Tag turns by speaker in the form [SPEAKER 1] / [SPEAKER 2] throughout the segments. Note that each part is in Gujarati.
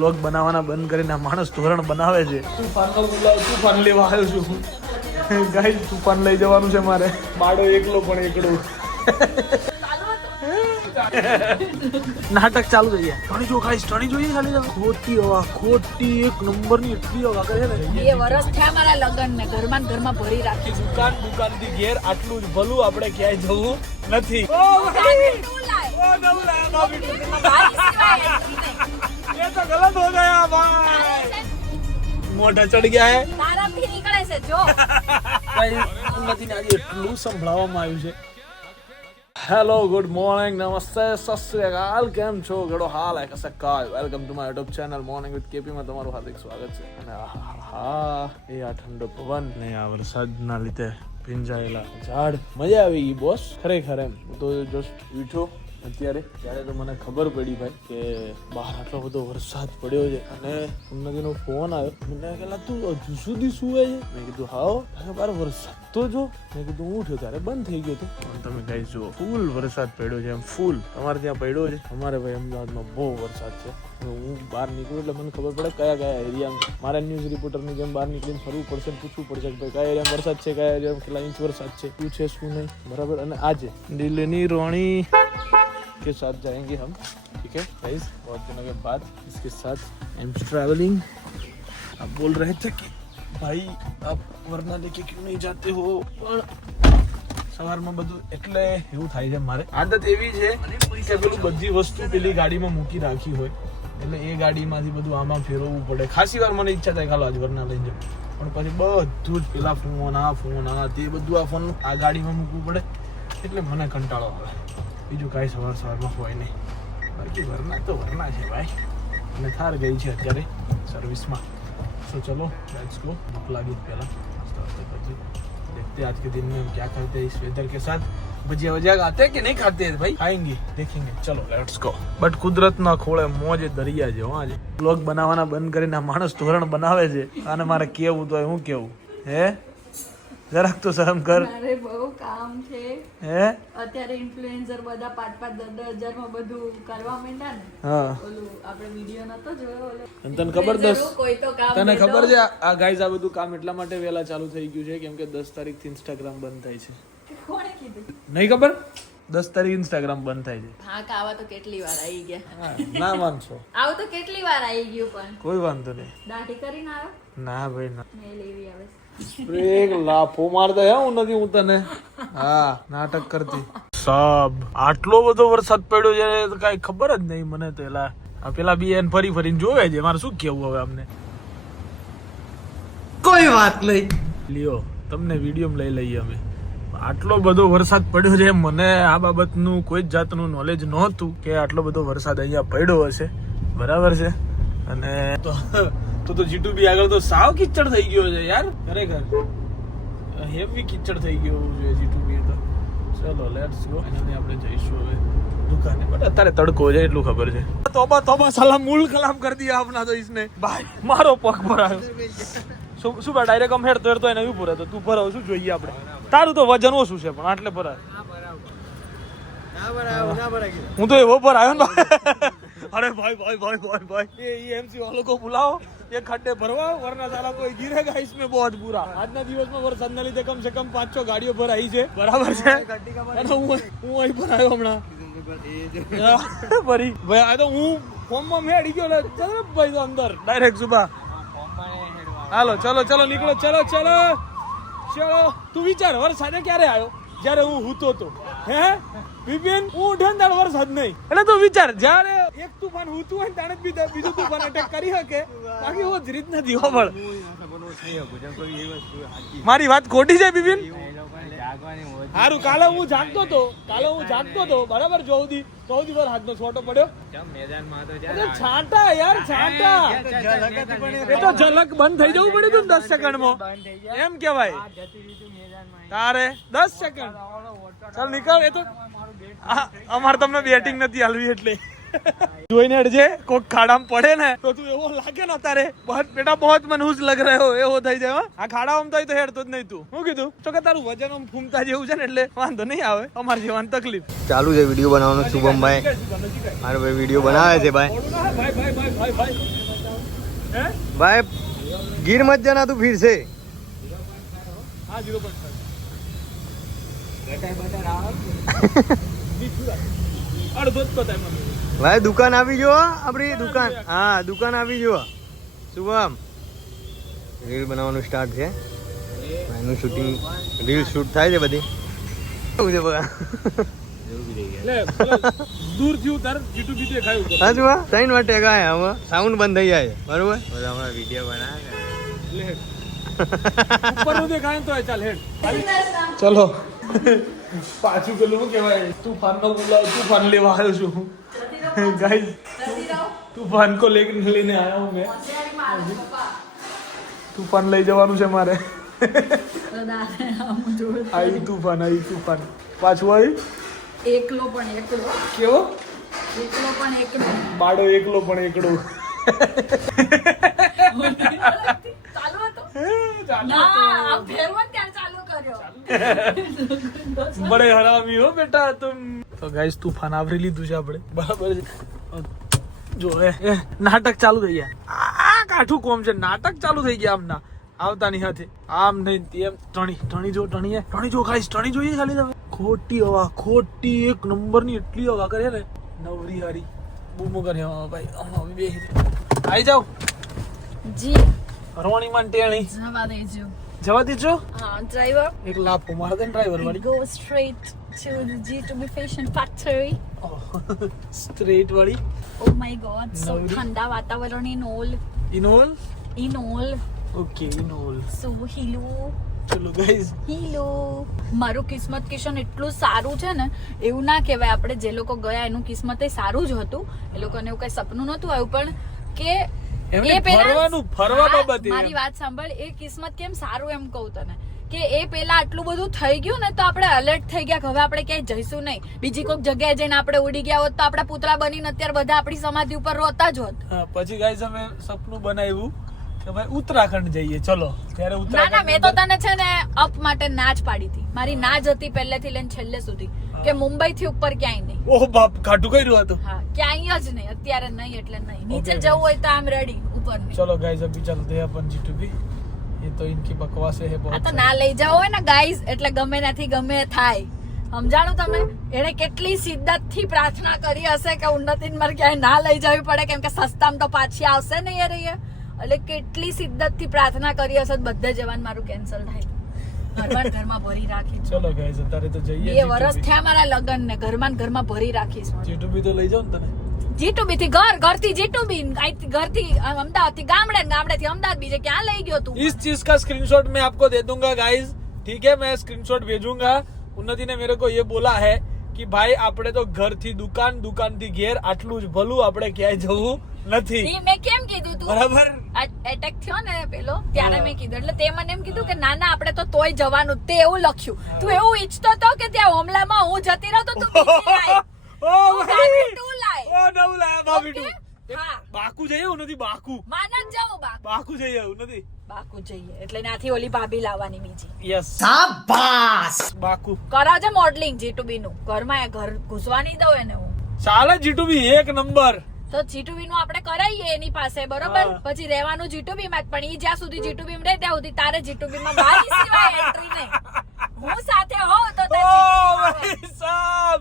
[SPEAKER 1] બ્લોગ બનાવવાના બંધ કરીને માણસ ધોરણ બનાવે છે. તુફાનનો બોલાવ તુફાન લેવા આવ્યો છું. ગાઈ તુફાન લઈ જવાનું છે મારે. બાળો એકલો પણ એકલો નાટક ચાલુ થઈ ગયા ટણી જો ગાઈસ ટણી જોઈએ ખાલી ખોટી હવા ખોટી એક નંબરની એટલી હવા કરે ને.
[SPEAKER 2] બે વર્ષ થયા મારા લગ્ન ને ઘરમાં ઘરમાં ભરી રાખી
[SPEAKER 1] દુકાન દુકાનથી ઘેર આટલું જ ભલું આપણે ક્યાંય જવું નથી. મોઢા ચડી ગયા હે.
[SPEAKER 2] તારાથી નીકળે છે જો.
[SPEAKER 1] કઈ નથી ને આજે એટલું સંભળાવવામાં આવ્યું છે. હેલો ગુડ મોર્નિંગ નમસ્તે સત અકાલ કેમ છો? ગડો હાલ હે કસે કાય welcome to my YouTube channel morning with KP માં તમારું હાર્દિક સ્વાગત છે. અને આહાહા, એ આ ઠંડો પવન ને આ વરસાદના લીધે ભીંજાયેલા ઝાડ. મજા આવી ગઈ બોસ ખરેખર એમ. હું તો જસ્ટ ઉઠ્યો અત્યારે ત્યારે તો મને ખબર પડી ભાઈ કે બહાર આટલો બધો વરસાદ પડ્યો છે અને ઉન્નતિનો ફોન આવ્યો, મને કહેલા તું હજુ સુધી સુવે છે? મેં કીધું, હાઓ, તારે બાર વરસાદ તો જો. મેં કીધું ઉઠ્યો ત્યારે બંધ થઈ ગયો હતો તમે કહી જુઓ ફૂલ વરસાદ પડ્યો છે એમ ફૂલ તમારે ત્યાં પડ્યો છે? અમારે ભાઈ અમદાવાદમાં બહુ વરસાદ છે. હું બહાર નીકળું એટલે મને ખબર પડે કયા કયા એરિયામાં મારે ન્યૂઝ રિપોર્ટરની જેમ બહાર નીકળીને ફરવું પડશે ને પૂછવું પડશે કે ભાઈ કયા એરિયામાં વરસાદ છે કયા એરિયામાં કેટલા ઇંચ વરસાદ છે શું છે શું નહીં બરાબર અને આજે દિલ્હીની રોણી के साथ जाएंगे हम ठीक है गाइस बहुत दिनों के बाद इसके साथ आई एम ट्रैवलिंग आप बोल रहे थे कि भाई आप वरना लेके क्यों नहीं जाते हो પણ સવારમાં બધું એટલે એવું થાય છે મારે આદત એવી છે કે પેલું બધી વસ્તુ પેલી ગાડીમાં મૂકી રાખી હોય એટલે એ ગાડીમાંથી બધું આમાં ફેરવવું પડે ખાસી વાર મને ઈચ્છા થાય ખાલો આજ વરના લઈને જાઉં પણ પછી બધું જ પેલા ફોન આ ફોન આ તે બધું આ ફોન આ ગાડીમાં મૂકવું પડે એટલે મને કંટાળો આવે બીજું કાંઈ સવાર સવારમાં હોય નહીં બાકી વરના તો વરના છે ભાઈ અને થાર ગઈ છે અત્યારે સર્વિસમાં તો ચલો લેટ્સ ગો ભૂખ લાગી પહેલા નાસ્તો वास्ते પછી देखते हैं आज के दिन में हम क्या करते हैं इस वेदर के साथ ભજીયા વજીયા ખાતે કે નહીં ખાતે ભાઈ? ખાएंगे દેખેંગે. ચલો લેટ્સ ગો બટ કુદરતના ખોળે મોજે દરિયા છે આજે. બ્લોગ બનાવવાના બંધ કરીને માણસ ધોરણ બનાવે છે. અને મારે કેવું તો હું કેવું? હે? જરાક તો શરમ કર.
[SPEAKER 2] મારે બહુ કામ છે.
[SPEAKER 1] હે?
[SPEAKER 2] અત્યારે ઇન્ફ્લુએન્સર બધા 5 5 10 માં બધું કરવા માંડ્યા ને.
[SPEAKER 1] હા.
[SPEAKER 2] ઓલું આપણે વિડિયો નતો જોયો ઓલો
[SPEAKER 1] તને ખબર દસ
[SPEAKER 2] કોઈ તો કામ
[SPEAKER 1] તને ખબર છે આ ગાઈઝ આ બધું કામ એટલા માટે વેલા ચાલુ થઈ ગયું છે કેમ કે દસ તારીખથી ઇન્સ્ટાગ્રામ બંધ થાય છે.
[SPEAKER 2] કોણે કીધું?
[SPEAKER 1] નહીં ખબર? દસ તારીખ ઇન્સ્ટાગ્રામ બંધ થાય છે.
[SPEAKER 2] હા કાવા તો કેટલી વાર આવી ગયા.
[SPEAKER 1] ના માનશો.
[SPEAKER 2] આવું તો કેટલી વાર આવી ગયું પણ.
[SPEAKER 1] કોઈ વાંધો નહીં.
[SPEAKER 2] દાઢી કરીને આવ્યો
[SPEAKER 1] ના ભાઈ ના.
[SPEAKER 2] મેં લેવી આવે
[SPEAKER 1] એક લાફો મારતા હે હું નથી હું તને. હા નાટક કરતી. સાબ આટલો બધો વરસાદ પડ્યો છે કાંઈ ખબર જ નહીં મને તો એલા. આ પેલા બી એન ફરી ફરીને જોવે છે મારે શું કેવું હવે અમને
[SPEAKER 3] કોઈ વાત નહીં.
[SPEAKER 1] લ્યો તમને વીડિયો લઈ લઈએ અમે. આટલો બધો વરસાદ પડ્યો છે, મને આ બાબતનું કોઈ જ જાતનું નોલેજ નહોતું કે આટલો બધો વરસાદ અહીંયા પડ્યો હશે. બરાબર છે? અને તો તો તો જીટુ બી આગળ તો સાવ કિચડ થઈ ગયો છે યાર, ખરેખર. હેવી કિચડ થઈ ગયો છે જીટુ બી તો. ચલો લેટ્સ ગો એનાથી આપણે જઈશું હવે દુકાને. બટ અત્યારે તડકો છે, એટલું ખબર છે. તોબા તોબા સલામ મૂળ કલામ કરી દીયા આપના તો ઇસને ભાઈ, મારો પગ ભરાયો. શું શું ડાયરેક્ટ આમ હેડતો હેડતો એને ઊભો રહેતો. તું ભરાવ, શું જોઈએ આપણે? તારું તો વજન ઓછું છે પણ આટલે ભરાય હું તો એવો પર આવ્યો ને અરે ભાઈ ભાઈ ભાઈ ભાઈ ભાઈ ये ईएमसी वालों को बुलाओ ये खड्डे भरवाओ वरना साला कोई गिरेगा इसमें बहुत बुरा આજના દિવસમાં વરસાદના લીધે કમ સે કમ પાંચ છ ગાડીઓ ભરાઈ છે બરાબર છે અને હું હું અહીં પર આવ્યો હમણાં ફરી ભાઈ આ તો હું ફોર્મમાં મેં અડી ગયો ને ચલો ભાઈ તો અંદર ડાયરેક્ટ સુબા હાલો ચલો ચલો નીકળો ચલો ચલો ચલો તું વિચાર વરસાદે ક્યારે આવ્યો? જ્યારે હું હૂતો તો. હે? બિપિન હું ઉઠે તાર ત્યારે વરસાદ નહીં. એટલે તું વિચાર જ્યારે એક તુફાન હૂતું હોય ને તાણે જ બીજા બીજું તુફાન અટેક કરી શકે. બાકી હું જ રીત નથી હોબળ પણ મારી વાત ખોટી છે બિપિન સારું કાલે હું જાગતો તો કાલે હું જાગતો તો બરાબર ચૌદી ચૌદી વાર હાથનો છોટો પડ્યો. છાંટા યાર છાંટા. એ તો ઝલક બંધ થઈ જવું પડ્યું તું દસ સેકન્ડમાં. એમ કેવાય તારે દસ સેકન્ડ. ચાલ નીકળ એ તો અમારે તમને બેટિંગ નથી હાલવી એટલે. જોઈને અડજે કોક ખાડામાં પડે ને તો તું એવો લાગે ને તારે બહત બેટા બહત મનહૂસ લગ રહ્યો એવો થઈ જાય આ ખાડામાં તો તો હેડતો જ નહીં તું. શું કીધું તો કે તારું વજન આમ ફૂમતા જેવું છે ને એટલે વાંધો નહીં આવે અમારે જેવાની તકલીફ.
[SPEAKER 3] ચાલુ છે વીડિયો બનાવવાનો શુભમભાઈ. મારો ભાઈ વીડિયો બનાવે છે ભાઈ.
[SPEAKER 1] ભાઈ ભાઈ ભાઈ ભાઈ ભાઈ હે
[SPEAKER 3] ભાઈ ગીર મત જના તું ફીરશે. છે
[SPEAKER 1] હા જીરો પોઈન્ટ અડધો જ પતાય મને
[SPEAKER 3] ભાઈ દુકાન આવી જો આપણી દુકાન. હા દુકાન આવી જો શુભમ રીલ બનાવવાનું સ્ટાર્ટ છે. એનું શૂટિંગ રીલ શૂટ થાય છે બધી. કેવું છે બઘા
[SPEAKER 1] દૂરથી ઉતાર જીટુ બી દેખાયું કર.
[SPEAKER 3] શું ત્રણ વાર ટેકાય હવે સાઉન્ડ બંધ થઈ જાય. છે. બરોબર
[SPEAKER 1] તો ચલો પાછું પેલું શું તું ફાન નો બોલાવ તુફાન લેવા આવ્યો છું. ગાઈસ तूफान को लेके लेने आया हूँ मैं तूफान લઈ જવાનું છે મારે આવી તૂફાન આવી તૂફાન પાછું આવ્યું
[SPEAKER 2] એકલો પણ એકલો
[SPEAKER 1] કેવો
[SPEAKER 2] એકલો પણ એકલો
[SPEAKER 1] બાડો એકલો પણ એકડો
[SPEAKER 2] ચાલુ હતો
[SPEAKER 1] ચાલો.
[SPEAKER 2] ના આમ ફેરવો ને ત્યારે ચાલુ કર્યો
[SPEAKER 1] બડે હરામી હો બેટા તુમ તો ગાઈસ તુફાન આવરી લીધું છે આપણે. બરાબર છે? જો એ નાટક ચાલુ થઈ ગયા. આ કાઠું કોમ છે. નાટક ચાલુ થઈ ગયા આમના. આવતાની સાથે. આમ નહીં તેમ ટણી ટણી જો ટણી ટણી જો ખાઈશ ટણી જોઈએ ખાલી તમે. ખોટી હવા ખોટી એક નંબરની એટલી હવા કરે ને. નવરી હારી. બૂમો કરે હા ભાઈ. બે આવી જાઓ.
[SPEAKER 2] જી.
[SPEAKER 1] રોણી માં ટેણી.
[SPEAKER 2] જવા દેજો.
[SPEAKER 1] જવા દીજો.
[SPEAKER 2] હા ડ્રાઈવર
[SPEAKER 1] એક લાફો મારે તો ડ્રાઈવર વાળી.
[SPEAKER 2] go straight to the G2B Fashion Factory.
[SPEAKER 1] Straight વાળી.
[SPEAKER 2] Oh my god, so ઠંડા વાતાવરણ
[SPEAKER 1] ઇનોલ.
[SPEAKER 2] in all.
[SPEAKER 1] ઓકે ઇનોલ.
[SPEAKER 2] સો હિલો.
[SPEAKER 1] ચલો ગાઈઝ
[SPEAKER 2] હિલો. મારું કિસ્મત કિશન એટલું સારું છે ને એવું ના કહેવાય. આપણે જે લોકો ગયા એનું કિસ્મત એ સારું જ હતું. એ લોકોને એવું કઈ સપનું નહોતું આવ્યું પણ કે
[SPEAKER 1] એમને ફરવાનું, ફરવા બાબતે
[SPEAKER 2] મારી વાત સાંભળ એ કિસ્મત કેમ સારું એમ કહું તને? કે એ પેલા આટલું બધું થઈ ગયું ને તો આપણે અલર્ટ થઈ ગયા કે હવે આપણે ક્યાંય જઈશું નહીં. બીજી કોઈક જગ્યાએ જઈને આપણે ઉડી ગયા હોત તો આપણા પુતળા બનીને અત્યારે બધા આપણી સમાધિ ઉપર રોતા જ હોત.
[SPEAKER 1] પછી ગાઈઝ અમે સપનું બનાવ્યું કે ભાઈ ઉત્તરાખંડ જઈએ. ચલો ત્યારે
[SPEAKER 2] ના ના મેં તો તને છે ને અપ માટે ના જ પાડી હતી. મારી ના જ હતી પહેલેથી લઈને છેલ્લે સુધી. કે મુંબઈ થી ઉપર ક્યાંય
[SPEAKER 1] ઓહ બાપ ખાટું કર્યું હતું
[SPEAKER 2] હા ક્યાંય જ નહીં અત્યારે નહીં એટલે નહીં નીચે
[SPEAKER 1] Okay,
[SPEAKER 2] જવું હોય તો આમ રેડી ઉપર નહીં
[SPEAKER 1] चलो गाइस अभी चलते हैं अपन जी टू बी ये तो इनकी बकवास है
[SPEAKER 2] આ
[SPEAKER 1] बहुत
[SPEAKER 2] તો ના લઈ જાવ હોય ને ગાઈઝ એટલે ગમે નથી ગમે એ થાય સમજાણું તમે એને કેટલી શિદ્દત થી પ્રાર્થના કરી હશે કે ઉન્નતિન મારે ક્યાંય ના લઈ જવી પડે કેમ કે સસ્તામાં તો પાછી આવશે નહીં એ રહી એટલે કેટલી શિદ્દત થી પ્રાર્થના કરી હશે તો બધે જવાનું મારું કેન્સલ થાય ઘરમાં ને ઘરમાં ભરી રાખીશ
[SPEAKER 1] चलो गाइस અત્યારે તો જઈએ
[SPEAKER 2] બે વર્ષ થયા મારા લગ્ન ને ઘરમાં ને ઘરમાં ભરી રાખીશ
[SPEAKER 1] जी टू बी तो લઈ જાઓ ને તને
[SPEAKER 2] જીટુબી થી ઘર ઘર થી જીટુબી ઘર થી અમદાવાદ થી ગામડે ગામડે થી અમદાવાદ બીજે ક્યાં લઈ ગયો તું
[SPEAKER 1] इस चीज का स्क्रीनशॉट मैं आपको दे दूंगा गाइस ठीक है मैं स्क्रीनशॉट भेजूंगा उन्नति ने मेरे को ये बोला है कि भाई આપણે તો ઘર થી દુકાન દુકાન થી ઘેર આટલું જ ભલું આપણે ક્યાંય જવું નથી
[SPEAKER 2] ઈ મેં કેમ કીધું
[SPEAKER 1] બરાબર?
[SPEAKER 2] એટેક થયો ને પેલો ત્યારે મેં કીધું. એટલે તે મને એમ કીધું કે ના ના આપણે તો તોય જવાનું. તે એવું લખ્યું. તું એવું ઈચ્છતો હતો કે ત્યાં હોમલામાં હું જતી રહું તો તું બીજી લાય.
[SPEAKER 1] ઓ
[SPEAKER 2] ભાભી. તું લાય.
[SPEAKER 1] ઓ નવું લાયા ભાભી
[SPEAKER 2] Okay?
[SPEAKER 1] બાકુ જઈએ એવું નથી બાકુ.
[SPEAKER 2] માનન જ જાઉં બાકુ.
[SPEAKER 1] જઈએ એવું નથી.
[SPEAKER 2] બાકુ જઈએ. એટલે નાથી ઓલી ભાભી લાવવાની બીજી.
[SPEAKER 1] યસ. બાકુ.
[SPEAKER 2] કરાવજે મોડલિંગ જીટુબી નું ઘરમાં એ ઘર ઘૂસવા નહીં દઉં એને હું.
[SPEAKER 1] ચાલે જીટુબી એક નંબર.
[SPEAKER 2] તો જીટુબી નું આપણે કરાવીએ એની પાસે બરોબર? પછી રહેવાનું જીટુબી માં પણ ઈ જ્યાં સુધી જીટુબી માં રહે ત્યાં સુધી તારે જીટુબી માં મારી સિવાય એન્ટ્રી નહીં. હું સાથે હો તો
[SPEAKER 1] સાહેબ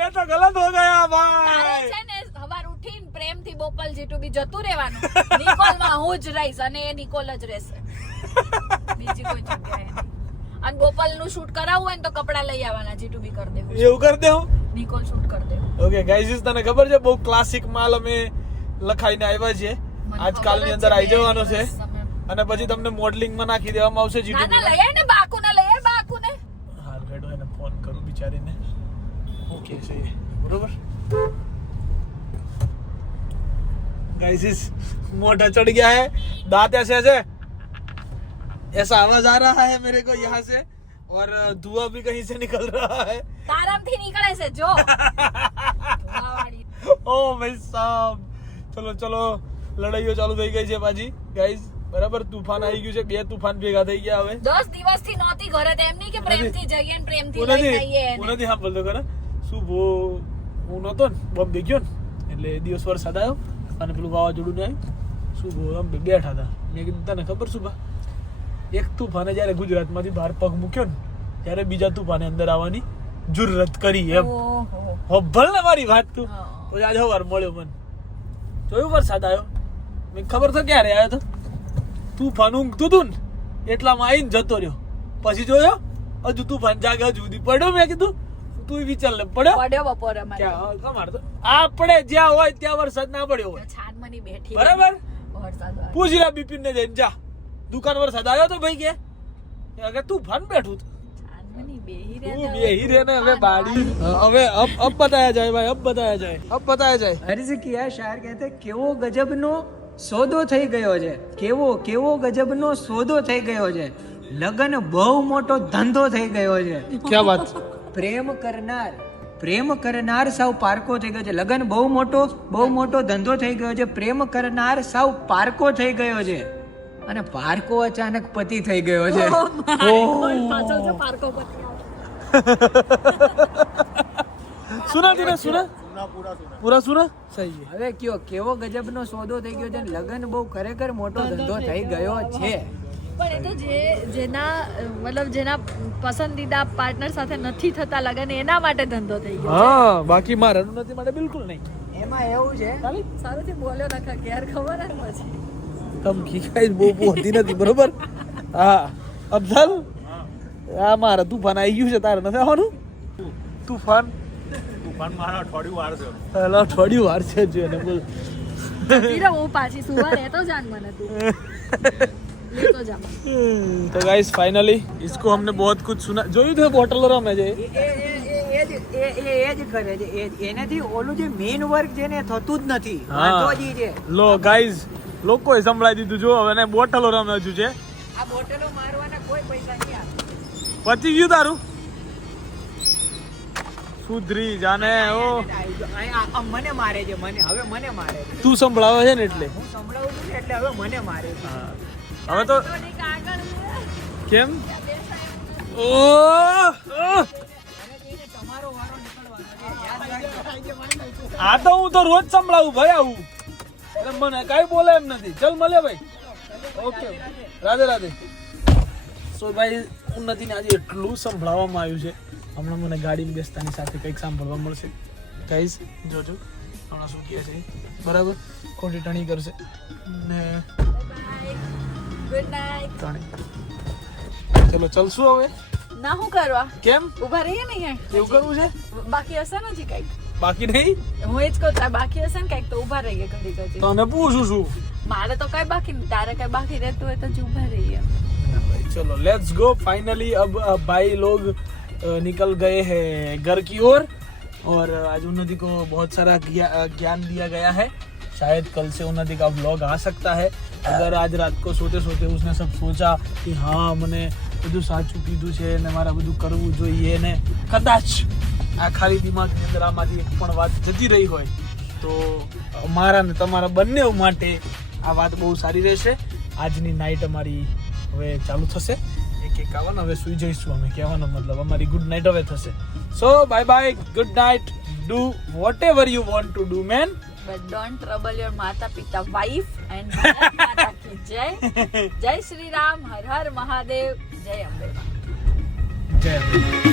[SPEAKER 1] યે તો ગલત હો
[SPEAKER 2] ગયા
[SPEAKER 1] ભાઈ.
[SPEAKER 2] છે ને સવાર ઉઠીને પ્રેમથી બોપલ જીટુબી જતું રહેવાનું. નિકોલમાં હું જ રહીશ અને એ નિકોલ જ રહેશે. બીજી કોઈ જગ્યાએ અને બોપલનું શૂટ કરાવવું હોય ને તો કપડા લઈ આવવાના જીટુબી કરી દેવું
[SPEAKER 1] એવું કરી દેવું?
[SPEAKER 2] નિકોલ શૂટ કરી દેવું
[SPEAKER 1] ઓકે ગાઈઝ તને ખબર છે બહુ ક્લાસિક માલ અમે લખાઈને આવ્યા છીએ
[SPEAKER 2] મને
[SPEAKER 1] આજકાલની
[SPEAKER 2] ખબર
[SPEAKER 1] અંદર
[SPEAKER 2] જ છે
[SPEAKER 1] આવી જવાનો
[SPEAKER 2] બે
[SPEAKER 1] છે
[SPEAKER 2] દિવસ તમે-
[SPEAKER 1] અને પછી તમને મોડલિંગ માં નાખી દેવામાં આવશે
[SPEAKER 2] ના
[SPEAKER 1] જીટુ
[SPEAKER 2] ના લઈ આય ને બાકુને લઈ આય બાકુને
[SPEAKER 1] હાર બેડો એને ફોન કરું બિચારીને ઓકે છે એ. બરોબર गाइस मोटा चढ़ गया है दांत ऐसे ऐसे ऐसा आवाज आ रहा है मेरे को यहाँ से और धुआं भी कहीं से निकल रहा है
[SPEAKER 2] તારામથી નીકળે છે જો ધોળાવાળી.
[SPEAKER 1] ઓ ભાઈ સાહેબ ચલો ચલો લડાઈઓ ચાલુ થઈ ગઈ છે પાછી ગાઈઝ બરાબર તુફાન આવી ગયું છે બે તુફાન ભેગા થઈ ગયા હવે
[SPEAKER 2] દસ દિવસથી નહોતી ઘરે તો એમ નહીં કે પ્રેમથી જઈએ ને પ્રેમથી
[SPEAKER 1] હું
[SPEAKER 2] લઈ
[SPEAKER 1] નથી
[SPEAKER 2] જઈએ
[SPEAKER 1] હું
[SPEAKER 2] એને.
[SPEAKER 1] નથી સાંભળતો ખરા શું ભો હું નહોતો ને બોમ્બે ગયો ને એટલે દિવસ વરસાદ આવ્યો અને પેલું વાવાઝોડું ને આવ્યું શું ભો આમ બેઠા હતા મેં કીધું તને ખબર શું બા એક તુફાને જ્યારે ગુજરાતમાંથી બહાર પગ મૂક્યો ને ત્યારે બીજા તુફાને અંદર આવવાની જુરત કરી એમ. હોભલ ને મારી વાત તું. તો આજે સવાર મળ્યો મને. જોયું વરસાદ આવ્યો મેં ખબર તો ક્યારે આવ્યો તો? તુફાન ઊંઘતું તું ને એટલામાં આવીને જતો રહ્યો. પછી જોયો હજુ તુફાન જાગે હજુ સુધી પડ્યો મેં કીધું. તું વિચાર લે પડ્યો?
[SPEAKER 2] પડ્યો બપોરે અમારે
[SPEAKER 1] કમાર તો. આપણે જ્યાં હોય ત્યાં વરસાદ ના પડ્યો હોય.
[SPEAKER 2] છાનમની બેઠી
[SPEAKER 1] બરાબર?
[SPEAKER 2] વરસાદ
[SPEAKER 1] પૂછી લે બિપિન ને જઈને જા. દુકાન પર આવ્યો તો ભાઈ કે અગર તું તુફાન બેઠું તો બેહી રે ને હવે બાડી. હવે અબ અબ બતાયા જાય ભાઈ અબ બતાયા જાય અબ બતાયા જાય.
[SPEAKER 4] અર્જ કિયા શાયર કહેતે કેવો ગજબનો સોદો થઈ ગયો છે? કેવો કેવો ગજબનો સોદો થઈ ગયો છે? લગન બહુ મોટો ધંધો થઈ ગયો છે.
[SPEAKER 1] ક્યાં વાત?
[SPEAKER 4] પ્રેમ કરનાર પ્રેમ કરનાર સાવ પારકો થઈ ગયો છે. લગન બહુ મોટો બહુ મોટો ધંધો થઈ ગયો છે. પ્રેમ કરનાર સાવ પારકો થઈ ગયો છે. અને પારકો અચાનક પતિ થઈ ગયો છે.
[SPEAKER 2] પાછળ છે પાર્કો પત્ની
[SPEAKER 1] સુના. તીને સુના. પૂરા સુના? સહી
[SPEAKER 4] હવે કયો કેવો ગજબનો સોદો થઈ ગયો છે લગન બહુ ખરેખર મોટો ધંધો થઈ ગયો છે.
[SPEAKER 2] પણ એ તો જે જેના મતલબ જેના પસંદીદા પાર્ટનર સાથે નથી થતા લગન એના માટે ધંધો થઈ ગયો
[SPEAKER 1] હા બાકી મારાનું નથી માટે બિલકુલ નહીં.
[SPEAKER 4] એમાં એવું છે.
[SPEAKER 1] સારું
[SPEAKER 2] સારુંથી બોલ્યો નખા ઘેર ખબર જ પછી.
[SPEAKER 1] ધમકી કાંઈ બહુ બહુ હતી નથી બરોબર હા અફઝલ આ મારે તુફાન આવી ગયું છે તારે નથી આવવાનું તુફાન
[SPEAKER 5] તુફાન મારા અઠવાડિયું વાર છે
[SPEAKER 1] પેલા અઠવાડિયું વાર છે જો એને બોલ
[SPEAKER 2] ધીરે હું પાછી સુવા રહેતો જાન મને તું લેતો જા
[SPEAKER 1] तो गाइस फाइनली इसको हमने बहुत कुछ सुना જોયું તો બોટલ રમે છે
[SPEAKER 4] એ એ એ એ જ એ એ એ જ કરે છે એ જ- એનાથી ઓલું જે મેઇન વર્ક છે ને એ થતું જ નથી વાંધો જ ઈ છે
[SPEAKER 1] લો ગાઈસ લોકોએ સંભળાઈ દીધું જો હવે ને બોટલો રમે હજુ છે.
[SPEAKER 4] આ બોટલો મારવાના કોઈ પૈસા નહીં
[SPEAKER 1] પતી ગયું તારું? સુધરી જાને ઓ.
[SPEAKER 4] મને મારે છે મને હવે મને મારે
[SPEAKER 1] તું સંભળાવે છે ને એટલે?
[SPEAKER 4] હું સંભળાવું છું એટલે હવે મને મારે છે.
[SPEAKER 1] હવે તો કેમ? ઓ આ તો હું તો રોજ સંભળાવું ભાઈ આવું. એટલે મને કાંઈ બોલે એમ નથી. ચલ મળે ભાઈ. ઓકે રાધે રાધે. સો ભાઈ ઉન્નતિને આજે એટલું સંભળાવવામાં આવ્યું છે. હમણાં મને ગાડીમાં બેસતાની સાથે કંઈક સાંભળવા મળશે. ગાઈઝ જોજો. હમણાં શું કહે છે? બરાબર? ખોટી ટણી કરશે. ને ટણી. ચલો ચલશું હવે?
[SPEAKER 2] ના હું કરવા.
[SPEAKER 1] કેમ?
[SPEAKER 2] ઊભા રહીએ ને
[SPEAKER 1] એવું કરવું છે?
[SPEAKER 2] બાકી હશે નથી કંઈક?
[SPEAKER 1] બાકી નહીં
[SPEAKER 2] હું એ જ કહું તાર બાકી હશે ને કઈક તો ઉભા રહીએ ઘડી ઘડી
[SPEAKER 1] તને પૂછું છું
[SPEAKER 2] મારે તો કઈ બાકી નહીં તારે કઈ બાકી રહેતું હોય તો જ ઉભા રહીએ
[SPEAKER 1] ना भाई चलो लेट्स गो फाइनली अब अब भाई लोग अ, निकल गए हैं घर की ओर और आज उन्नति को बहुत सारा ज्ञा- अ, ज्ञान दिया गया है शायद कल से उन्नति का व्लॉग आ सकता है अगर आज रात को सोते सोते उसने सब सोचा कि હા મને બધું સાચું કીધું છે ને મારે બધું કરવું જોઈએ ને કદાચ આ ખાલી દિમાગની અંદર આમાંથી એક પણ વાત જતી રહી હોય તો અમારા ને તમારા બંને માટે આ વાત બહુ સારી રહેશે. આજની નાઇટ અમારી હવે ચાલુ થશે. એક એકાવન હવે સુઈ જઈશું અમે કહેવાનો મતલબ અમારી ગુડ નાઇટ હવે થશે. So bye bye good night do whatever you want to do man
[SPEAKER 2] but don't trouble your માતા પિતા વાઇફ એન્ડ જય જય શ્રી રામ હર હર મહાદેવ જય અંબે માં
[SPEAKER 1] જય